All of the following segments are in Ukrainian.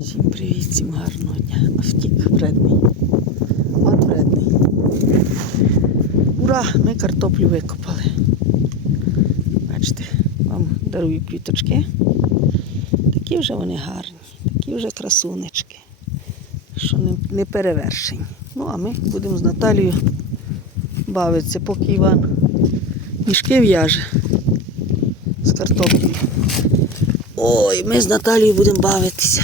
Всім привіт, всім гарного дня. А втік вредний. От вредний. Ура! Ми картоплю викопали. Бачите, вам дарую квіточки. Такі вже вони гарні, такі вже красунечки, що не, не перевершені. Ну, а ми будемо з Наталією бавитися, поки Іван мішки в'яже з картоплею. Ой, ми з Наталією будемо бавитися.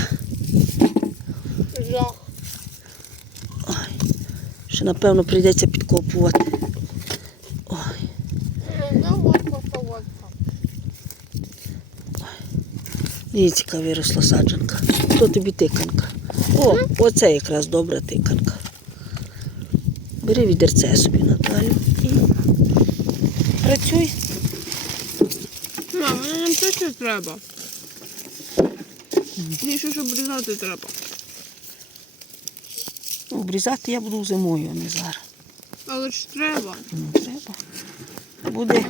Жах. Ще напевно прийдеться підкопувати. Ой, то дивіться, виросла саджанка. То тобі тиканка. О, оце якраз добра тиканка. Бери відерце собі Наталю і працюй. Мам, нам точно треба. Більше, щоб різати треба. Обрізати я буду зимою, а не зараз. Але ж треба. Ну, треба. Буде,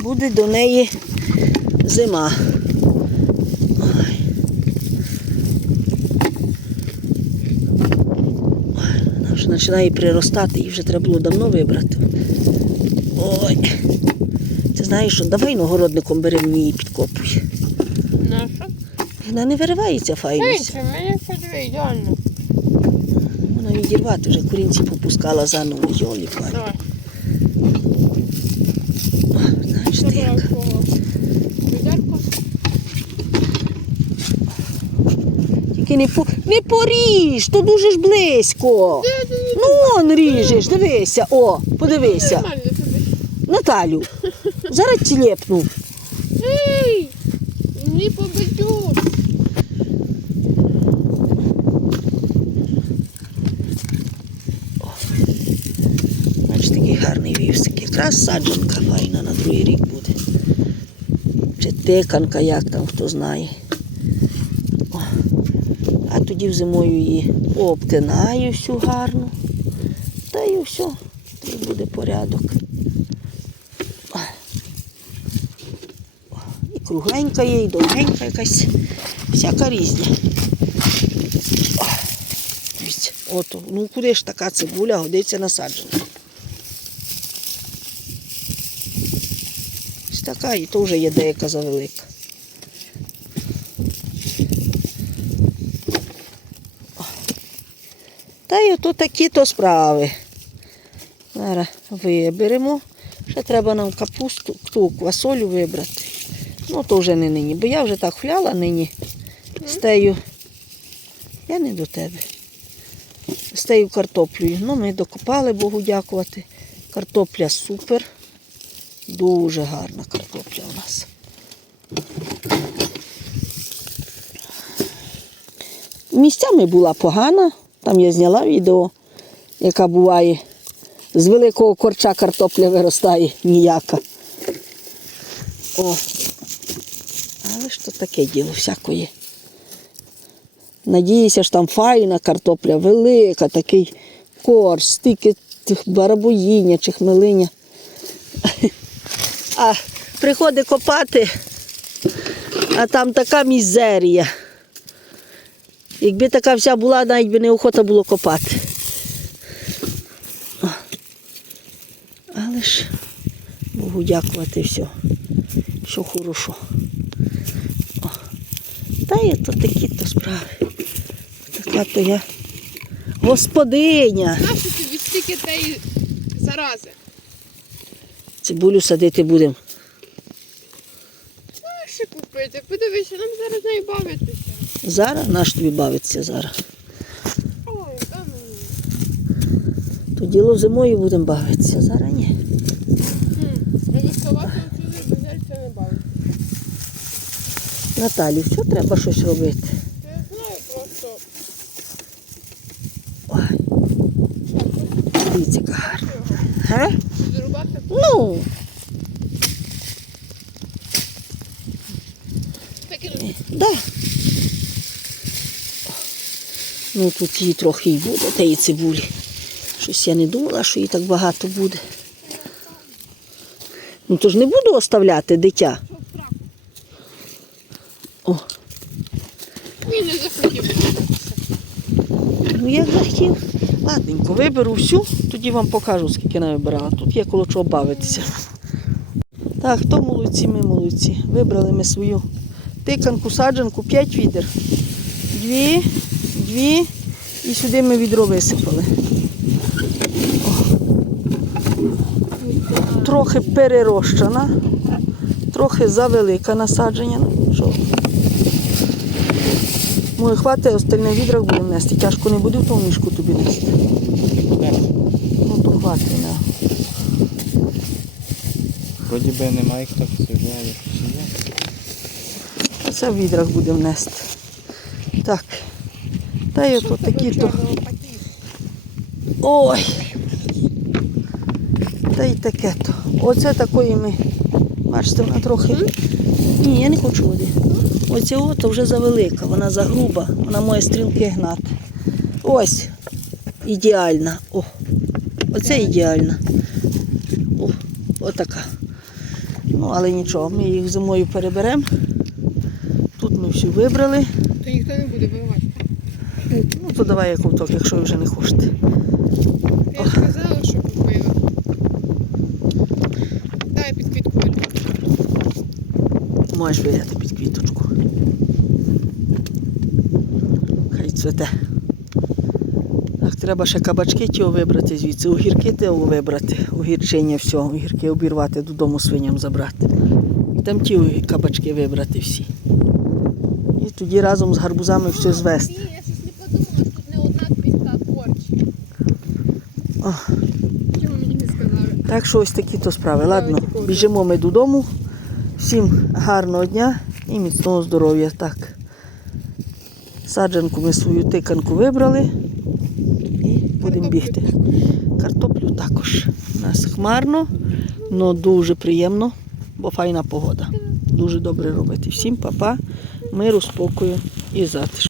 буде до неї зима. Вона вже починає приростати, її вже треба було давно вибрати. Ой. Ти знаєш, що давай нагородником бери мені її підкопуй. Наша? Вона не виривається файно. Дивіться, в мене все ідеально. Вона відірвати вже корінці попускала заново. Йолі пані. Знаєш ти як. Тільки не, по... не поріж, то дуже ж близько. Ну, он ріжеш, дивися, о, подивися. Наталю, зараз тілепну. Ей! Не победю. Якраз саджанка файна на другий рік буде. Чи тиканка, як там, хто знає. А тоді зимою її пообтинаю всю гарну. Та й все, і буде порядок. І кругленька є, і довгенька якась, всяка різня. О, ото, ну куди ж така цибуля годиться на саджанку. Така і вже є деяка завелика. Та й ото такі то справи. Зараз виберемо. Ще треба нам капусту, ту квасолю вибрати. Ну, то вже не нині, бо я вже так хляла нині з тею. Я не до тебе. З тею картоплею. Ну, ми докопали, Богу дякувати. Картопля супер. Дуже гарна картопля у нас. Місцями була погана, там я зняла відео, яка буває. З великого корча картопля виростає ніяка. О. Але ж то таке діло всякої. Надіюся, що там файна картопля, велика, такий корж, стільки барабоїння чи хмелиня. А приходить копати, а там така мізерія. Якби така вся була, навіть би неохота було копати. Але ж Богу дякувати все. Все хорошо. О. Та є то такі то справи. Така то я господиня. Нащо тобі стільки тієї зарази? Цибулю садити будемо. Що купити? Подивися, нам зараз нею бавитися. Зараз наш тобі бавиться зараз. Ой, ну. То діло зимою будемо бавитися, зараз ні. Хм, Я доставати отсюди без зерця не бавиться. Наталі, все треба щось робити. Я знаю просто. Ой, дивіться, яка гарна. Ге? Ну, да. Ну тут її трохи й буде, тієї цибулі. Щось я не думала, що її так багато буде. Ну то ж не буду оставляти дитя. О, Ні, не захотів. Ну як захотів. Ладненько, виберу всю, тоді вам покажу, скільки я вибирала. Тут є коло чого бавитися. Так, хто молодці, ми молодці. Вибрали ми свою тиканку, саджанку, 5 відер. Дві, дві і сюди ми відро висипали. О. Трохи перерощена, трохи завелика насадження. Ну. Може, хватить, остальне відрах будемо нести. Тяжко не буде в тому мішку тобі нести. Да. Вроді би немає хто посажає, чи є. А це в відрах будемо нести. Так. Та й ото такі то. Ой. Та й таке то. Оце такої ми. Бачите, вона трохи. Ні, я не хочу води. Оце ото вже завелика, вона загруба, вона має стрілки гнати. Ось. Ідеальна. О. Оце ідеальна. О, отака. Ну, але нічого, ми їх зимою переберемо. Тут ми всю вибрали. То ніхто не буде вивати. Ну, то давай я ковток, якщо ви вже не хочете. Я ж казала, що купила. Дай під квіткою. Можеш виляти під квіточку. Хай цвете. Треба ще кабачки ті вибрати звідси, огірки ті вибрати, огірчення все, огірки обірвати, додому свиням забрати. І там ті кабачки вибрати всі. І тоді разом з гарбузами все звести. Я щось не подумала, що тут не одна квітка, а корч. Чому мені не сказали? Так що ось такі то справи. Ладно, біжимо ми додому. Всім гарного дня і міцного здоров'я. Так. Саджанку ми свою тиканку вибрали будемо бігти. Картоплю також. У нас хмарно, але дуже приємно, бо файна погода. Дуже добре робити. Всім па-па, миру, спокою і затишку.